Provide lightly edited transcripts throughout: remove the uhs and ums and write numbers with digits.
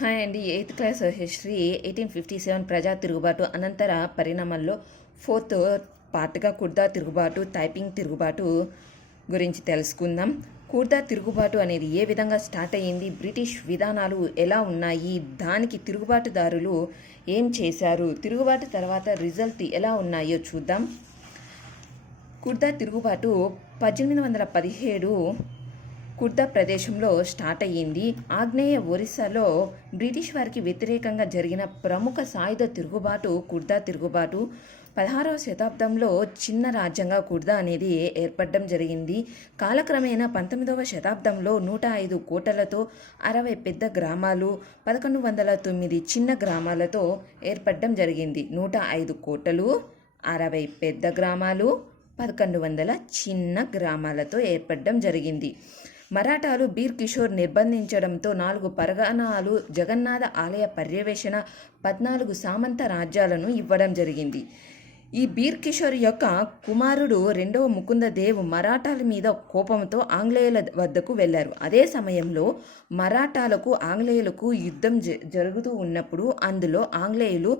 Hi అండి. Eighth class history 1857 ప్రజా తిరుగుబాటు అనంతర పరిణామాల్లో ఫోర్త్ పార్ట్గా కుర్దా తిరుగుబాటు, తైపింగ్ తిరుగుబాటు గురించి తెలుసుకుందాం. కుర్దా తిరుగుబాటు అనేది ఏ విధంగా స్టార్ట్ అయ్యింది, బ్రిటిష్ విధానాలు ఎలా ఉన్నాయి, దానికి తిరుగుబాటుదారులు ఏం చేశారు, తిరుగుబాటు తర్వాత రిజల్ట్ ఎలా ఉన్నాయో చూద్దాం. కుర్దా తిరుగుబాటు 1817 కుర్దా ప్రదేశంలో స్టార్ట్ అయ్యింది. ఆగ్నేయ ఒరిస్సాలో బ్రిటిష్ వారికి వ్యతిరేకంగా జరిగిన ప్రముఖ సాయుధ తిరుగుబాటు కుర్దా తిరుగుబాటు. 16వ శతాబ్దంలో చిన్న రాజ్యంగా కుర్దా అనేది ఏర్పడడం జరిగింది. కాలక్రమేణా 19వ శతాబ్దంలో 105 కోటలతో 60 పెద్ద గ్రామాలు, 1109 చిన్న గ్రామాలతో ఏర్పడడం జరిగింది. 105 కోటలు, 60 పెద్ద గ్రామాలు, 1100 చిన్న గ్రామాలతో ఏర్పడడం జరిగింది. మరాఠాలు బీర్ కిషోర్ నిర్బంధించడంతో 4 పరగణాలు, జగన్నాథ ఆలయ పర్యవేక్షణ, 14 సామంత రాజ్యాలను ఇవ్వడం జరిగింది. ఈ బీర్ కిషోర్ యొక్క కుమారుడు రెండవ ముకుందదేవ్ మరాఠాల మీద కోపంతో ఆంగ్లేయుల వద్దకు వెళ్లారు. అదే సమయంలో మరాఠాలకు ఆంగ్లేయులకు యుద్ధం జరుగుతూ ఉన్నప్పుడు అందులో ఆంగ్లేయులు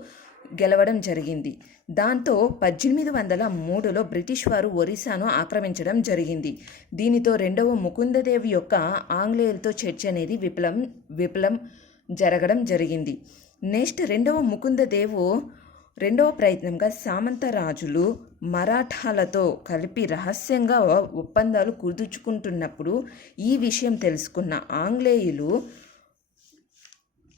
గెలవడం జరిగింది. దాంతో 1803లో బ్రిటిష్ వారు ఒరిస్సాను ఆక్రమించడం జరిగింది. దీనితో రెండవ ముకుందదేవ్ యొక్క ఆంగ్లేయులతో చర్చ అనేది విఫలం జరగడం జరిగింది. నెక్స్ట్ రెండవ ముకుందదేవు రెండవ ప్రయత్నంగా సామంత రాజులు మరాఠాలతో కలిపి రహస్యంగా ఒప్పందాలు కుదుర్చుకుంటున్నప్పుడు ఈ విషయం తెలుసుకున్న ఆంగ్లేయులు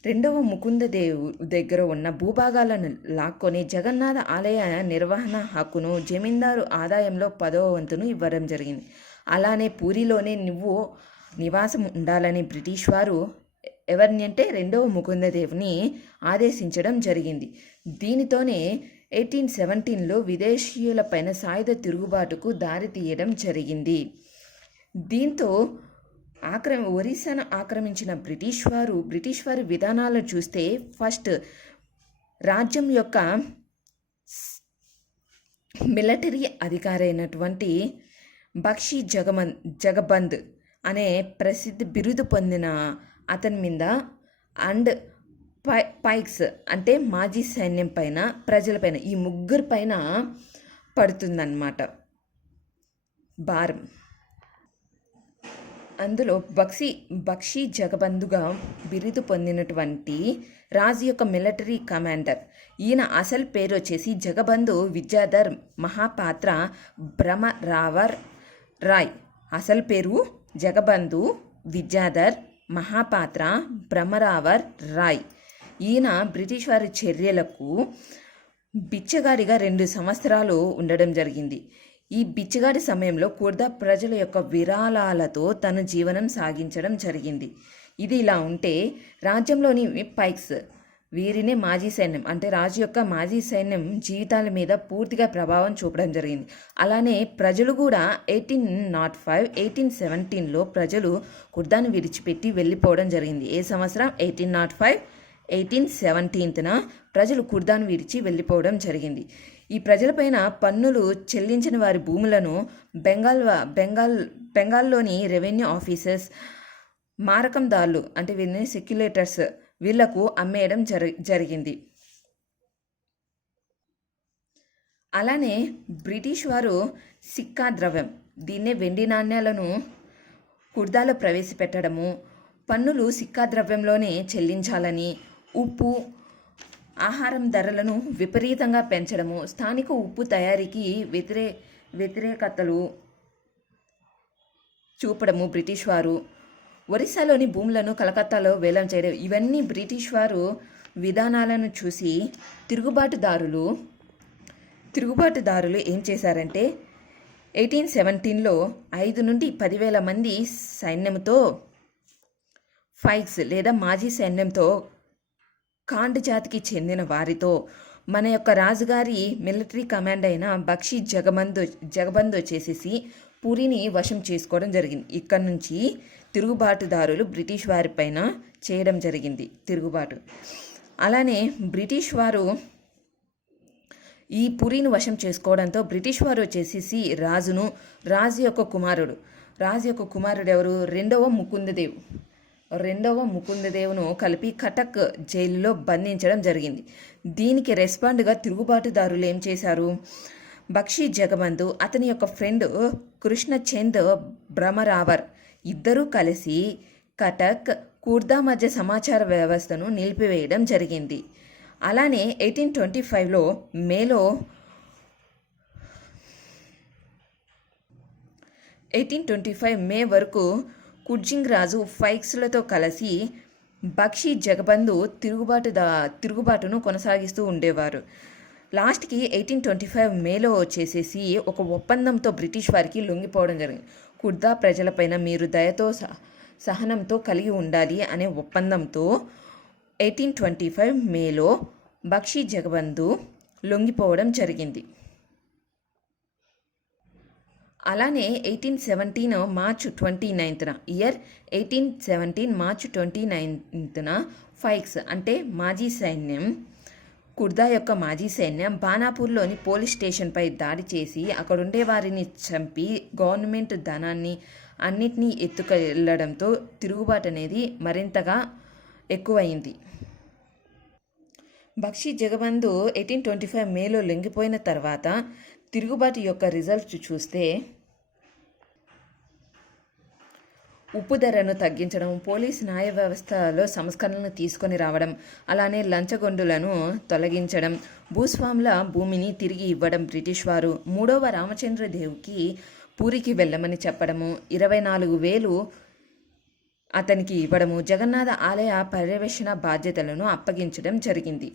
రెండవ ముకుందదేవ్ దగ్గర ఉన్న భూభాగాలను లాక్కొని జగన్నాథ ఆలయ నిర్వహణ హక్కును, జమీందారు ఆదాయంలో 10వ వంతును ఇవ్వడం జరిగింది. అలానే పూరిలోనే నువ్వు నివాసం ఉండాలని బ్రిటిష్ వారు ఎవరిని అంటే రెండవ ముకుందదేవ్ని ఆదేశించడం జరిగింది. దీనితోనే 1817లో విదేశీయులపైన సాయుధ తిరుగుబాటుకు దారితీయడం జరిగింది. దీంతో ఒరిస్సాను ఆక్రమించిన బ్రిటిష్ వారి విధానాలను చూస్తే ఫస్ట్ రాజ్యం యొక్క మిలిటరీ అధికారి అయినటువంటి బక్షీ జగబంద్ అనే ప్రసిద్ధి బిరుదు పొందిన అతని మీద అండ్ పైక్స్ అంటే మాజీ సైన్యం పైన, ప్రజలపైన, ఈ ముగ్గురు పైన పడుతుందన్నమాట భారం. అందులో బక్షీ జగబందుగా బిరుదు పొందినటువంటి రాజు యొక్క మిలిటరీ కమాండర్. ఈయన అసలు పేరు వచ్చేసి జగబంధు విద్యాధర్ మహాపాత్ర భ్రమరావర్ రాయ్. అసలు పేరు జగబంధు విద్యాధర్ మహాపాత్ర భ్రమరావర్ రాయ్. ఈయన బ్రిటిష్ వారి చర్యలకు బిచ్చగాడిగా 2 సంవత్సరాలు ఉండడం జరిగింది. ఈ బిచ్చగాడి సమయంలో కుర్దా ప్రజల యొక్క విరాళాలతో తన జీవనం సాగించడం జరిగింది. ఇది ఇలా ఉంటే రాజ్యంలోని పైక్స్, వీరినే మాజీ సైన్యం అంటే రాజు యొక్క మాజీ సైన్యం జీవితాల మీద పూర్తిగా ప్రభావం చూపడం జరిగింది. అలానే ప్రజలు కూడా 1805-1817లో ప్రజలు కుర్దాను విడిచిపెట్టి వెళ్ళిపోవడం జరిగింది. ఏ సంవత్సరం? 1805-1817న ప్రజలు కుర్దాను విడిచి వెళ్ళిపోవడం జరిగింది. ఈ ప్రజలపైన పన్నులు చెల్లించిన వారి భూములను బెంగాల్లోని రెవెన్యూ ఆఫీసర్స్, మారకందారులు అంటే వీళ్ళని సెక్యులేటర్స్, వీళ్లకు అమ్మేయడం జరిగింది. అలానే బ్రిటిష్ వారు సిక్కా ద్రవ్యం, దీన్నే వెండి నాణ్యాలను కుర్దాలో ప్రవేశపెట్టడము, పన్నులు సిక్కా ద్రవ్యంలోనే చెల్లించాలని, ఉప్పు, ఆహారం ధరలను విపరీతంగా పెంచడము, స్థానిక ఉప్పు తయారీకి వ్యతిరేకతలు చూపడము, బ్రిటిష్ వారు ఒరిస్సాలోని భూములను కలకత్తాలో వేలం చేయడం, ఇవన్నీ బ్రిటిష్ వారు విధానాలను చూసి తిరుగుబాటుదారులు ఏం చేశారంటే 1817లో 5 నుండి 10,000 మంది సైన్యంతో, ఫైక్స్ లేదా మాజీ సైన్యంతో, కాండ్ జాతికి చెందిన వారితో మన యొక్క రాజుగారి మిలిటరీ కమాండ్ అయిన బక్షీ జగబంద్ వచ్చేసేసి పూరిని వశం చేసుకోవడం జరిగింది. ఇక్కడ నుంచి తిరుగుబాటుదారులు బ్రిటిష్ వారి పైన చేయడం జరిగింది తిరుగుబాటు. అలానే బ్రిటిష్ వారు ఈ పూరిని వశం చేసుకోవడంతో బ్రిటిష్ వారు వచ్చేసేసి రాజు యొక్క కుమారుడు ఎవరు? రెండవ ముకుందదేవ్. రెండవ ముకుందదేవ్ను కలిపి కటక్ జైలులో బంధించడం జరిగింది. దీనికి రెస్పాండ్గా తిరుగుబాటుదారులు ఏం చేశారు? బక్షీ జగబంధు, అతని యొక్క ఫ్రెండ్ కృష్ణచంద్ భ్రమరావర్ ఇద్దరూ కలిసి కటక్, కుర్దా మధ్య సమాచార వ్యవస్థను నిలిపివేయడం జరిగింది. అలానే 1825 మేలో 1825 మే వరకు కుర్జింగ్ రాజు ఫైక్స్లతో కలిసి బక్షీ జగబంధు తిరుగుబాటును కొనసాగిస్తూ ఉండేవారు. లాస్ట్కి 1825 మేలో వచ్చేసేసి ఒక ఒప్పందంతో బ్రిటిష్ వారికి లొంగిపోవడం జరిగింది. కుర్దా ప్రజలపైన మీరు దయతో సహనంతో కలిగి ఉండాలి అనే ఒప్పందంతో 1825 మేలో బక్షీ జగబంధు లొంగిపోవడం జరిగింది. అలానే 1817 మార్చ్ 29న 1817 మార్చ్ 29న ఫైక్స్ అంటే మాజీ సైన్యం, కుర్దా యొక్క మాజీ సైన్యం బానాపూర్లోని పోలీస్ స్టేషన్పై దాడి చేసి అక్కడుండే వారిని చంపి గవర్నమెంట్ ధనాన్ని అన్నిటినీ ఎత్తుకెళ్లడంతో తిరుగుబాటు అనేది మరింతగా ఎక్కువైంది. బక్షీ జగబంధు 1825 మేలో లొంగిపోయిన తర్వాత తిరుగుబాటు యొక్క రిజల్ట్స్ చూస్తే ఉప్పు ధరను తగ్గించడం, పోలీస్ న్యాయ వ్యవస్థలో సంస్కరణలను తీసుకొని రావడం, అలానే లంచగొండులను తొలగించడం, భూస్వాముల భూమిని తిరిగి ఇవ్వడం, బ్రిటిష్ వారు మూడవ రామచంద్రదేవ్కి పూరికి వెళ్ళమని చెప్పడము, 24,000 అతనికి ఇవ్వడము, జగన్నాథ ఆలయ పర్యవేక్షణ బాధ్యతలను అప్పగించడం జరిగింది.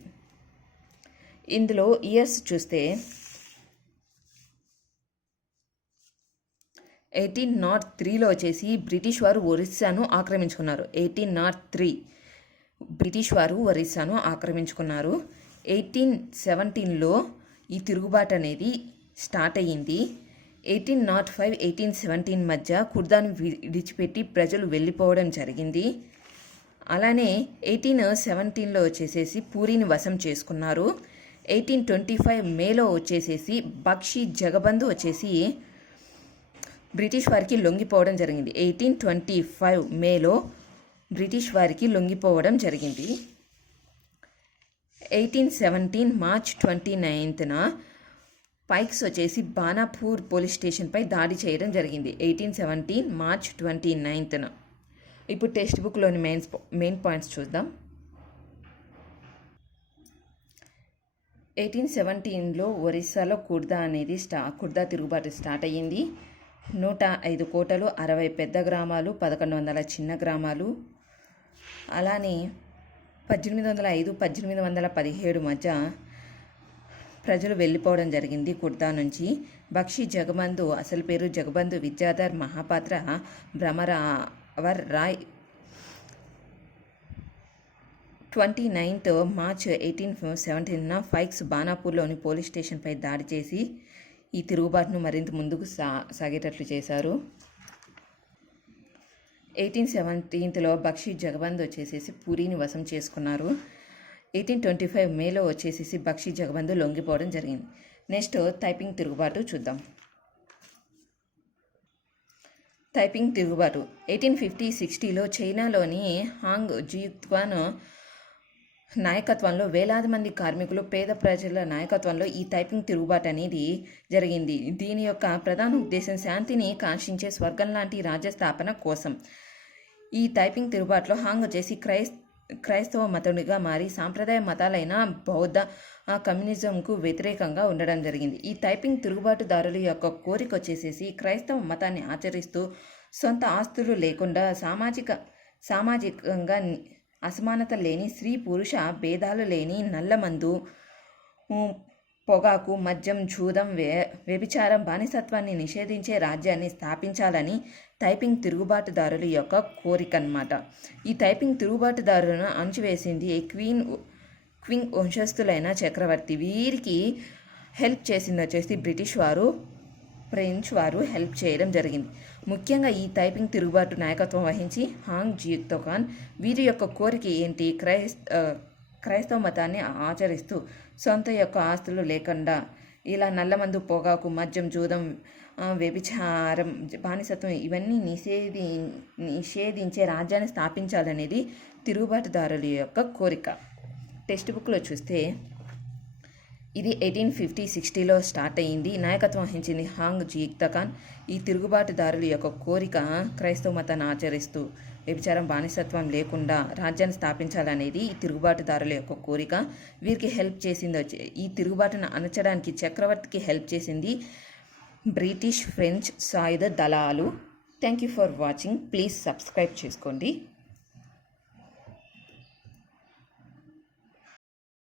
ఇందులో ఇయర్స్ చూస్తే 1803లో వచ్చేసి బ్రిటిష్ వారు ఒరిస్సాను ఆక్రమించుకున్నారు. 1803 బ్రిటిష్ వారు ఒరిస్సాను ఆక్రమించుకున్నారు. 1817లో ఈ తిరుగుబాటు అనేది స్టార్ట్ అయ్యింది. 1805, 1817 మధ్య కుర్దాను విడిచిపెట్టి ప్రజలు వెళ్ళిపోవడం జరిగింది. అలానే 1817లో వచ్చేసేసి పూరిని వశం చేసుకున్నారు. 1825 మేలో వచ్చేసేసి బక్షీ జగబంధు వచ్చేసి బ్రిటిష్ వారికి లొంగిపోవడం జరిగింది. 1825 మేలో బ్రిటిష్ వారికి లొంగిపోవడం జరిగింది. 1817 మార్చ్ 29న పైక్స్ వచ్చేసి బానాపూర్ పోలీస్ స్టేషన్పై దాడి చేయడం జరిగింది. 1817 మార్చ్ 29న. ఇప్పుడు టెక్స్ట్ బుక్లోని మెయిన్ పాయింట్స్ చూద్దాం. 1817లో ఒరిస్సాలో కుర్దా తిరుగుబాటు స్టార్ట్ అయ్యింది. 105 కోటలు, 60 పెద్ద గ్రామాలు, 1100 చిన్న గ్రామాలు. అలానే 1805, 1817 మధ్య ప్రజలు వెళ్ళిపోవడం జరిగింది కుర్దా నుంచి. బక్షీ జగబంధు, అసలు పేరు జగబంధు విద్యాధర్ మహాపాత్ర భ్రమరావర్ రాయ్ 29th మార్చ్ 1817న ఫైక్స్ బానాపూర్లోని పోలీస్ స్టేషన్పై దాడి చేసి ఈ తిరుగుబాటును మరింత ముందుకు సాగేటట్లు చేశారు. 1817లో బక్షీ జగబంధు వచ్చేసేసి పూరిని వశం చేసుకున్నారు. 1825 మేలో వచ్చేసేసి బక్షీ జగబంధు లొంగిపోవడం జరిగింది. నెక్స్ట్ తైపింగ్ తిరుగుబాటు చూద్దాం. తైపింగ్ తిరుగుబాటు 1850-60లో చైనాలోని హాంగ్ జియుక్వాన్ నాయకత్వంలో వేలాది మంది కార్మికులు, పేద ప్రజల నాయకత్వంలో ఈ తైపింగ్ తిరుగుబాటు అనేది జరిగింది. దీని యొక్క ప్రధాన ఉద్దేశం శాంతిని కాంక్షించే స్వర్గం లాంటి రాజ్య స్థాపన కోసం. ఈ తైపింగ్ తిరుగుబాటులో హాంగ్ వచ్చేసి క్రైస్తవ మతుడిగా మారి సాంప్రదాయ మతాలైన బౌద్ధ, కమ్యూనిజంకు వ్యతిరేకంగా ఉండడం జరిగింది. ఈ తైపింగ్ తిరుగుబాటుదారుల యొక్క కోరిక వచ్చేసేసి క్రైస్తవ మతాన్ని ఆచరిస్తూ సొంత ఆస్తులు లేకుండా సామాజికంగా అసమానత లేని, స్త్రీ పురుష భేదాలు లేని, నల్లమందు, పొగాకు, మద్యం, జూదం, వ్యభిచారం, బానిసత్వాన్ని నిషేధించే రాజ్యాన్ని స్థాపించాలని తైపింగ్ తిరుగుబాటుదారుల యొక్క కోరిక అన్నమాట. ఈ తైపింగ్ తిరుగుబాటుదారులను అణచివేసింది క్వింగ్ వంశస్థులైన చక్రవర్తి. వీరికి హెల్ప్ చేసింది వచ్చేసి బ్రిటిష్ వారు, ఫ్రెంచ్ వారు హెల్ప్ చేయడం జరిగింది. ముఖ్యంగా ఈ తైపింగ్ తిరుగుబాటు నాయకత్వం వహించి హాంగ్ జియుక్వాన్. వీరి యొక్క కోరిక ఏంటి? క్రైస్తవ మతాన్ని ఆచరిస్తూ సొంత యొక్క ఆస్తులు లేకుండా ఇలా నల్లమందు, పొగాకు, మద్యం, జూదం వ్యభిచారం, బానిసత్వం ఇవన్నీ నిషేధించే రాజ్యాన్ని స్థాపించాలనేది తిరుగుబాటుదారుల యొక్క కోరిక. టెక్స్ట్ బుక్లో చూస్తే ఇది 1850-60లో స్టార్ట్ అయ్యింది. నాయకత్వం వహించింది హాంగ్ జీక్తా ఖాన్. ఈ తిరుగుబాటుదారుల యొక్క కోరిక క్రైస్తవ మతాన్ని ఆచరిస్తూ వ్యభిచారం, బానిసత్వం లేకుండా రాజ్యాన్ని స్థాపించాలనేది ఈ తిరుగుబాటుదారుల యొక్క కోరిక. వీరికి హెల్ప్ చేసింది, ఈ తిరుగుబాటును అణచడానికి చక్రవర్తికి హెల్ప్ చేసింది బ్రిటిష్, ఫ్రెంచ్ సాయుధ దళాలు. Thank you for watching. Please subscribe చేసుకోండి.